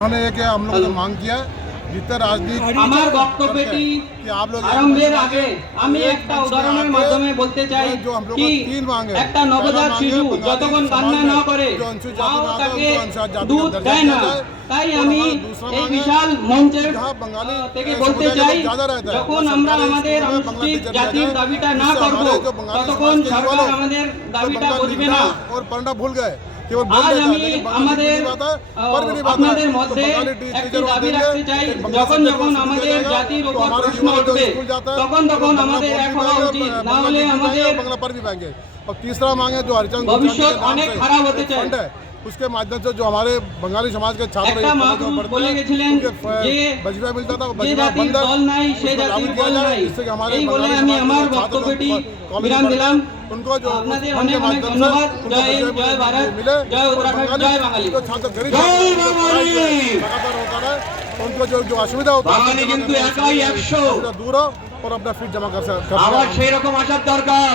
उन्होंने ये क्या हम लोगों ने मांग किया जितने राजनीति আমার বক্তব্যটি আরম্ভের আগে আমি একটা উদাহরণের মাধ্যমে বলতে চাই কি একটা নবজাত শিশু যতক্ষণ কান্না না করে মাও তাকে দুধ দেয় না। তাই আমি এই বিশাল মঞ্চের থেকে বলতে চাই যখন আমরা আমাদের আনুষ্ঠানিক জাতির দাবিটা না করব ততক্ষণ সরকার আমাদের দাবিটা বুঝবে না। আজ আমি আপনাদের মধ্যে একটি দাবি রাখতে চাই যখন যখন আমাদের জাতির উপর প্রশ্ন উঠবে তখন তখন আমাদের এক হওয়া উচিত, না হলে আমাদের तीसरा मांगे जो हरिचंद ভবিষ্যৎ অনেক খারাপ হতে চায়। उसके माध्यम से जो हमारे बंगाली समाज के छात्र একটা মাহবুব বলে গেছিলেন যে बजवा मिलता था যে জাতির দল নাই সে জাতির বল নাই। এই বলে আমি আমার বক্তব্যটি বিরাম দিলাম। उनको जो আপনাদের অনেক অনেক ধন্যবাদ। জয় হিন্দ, জয় ভারত, জয় उत्तराखंड, जय বাঙালি। छात्र गरीब लगातार होता है उनको जो असुविधा होता है কিন্তু একাই 100 दूर हो और अपना फीस जमा कर सकते আবার সেই রকম আসার দরকার।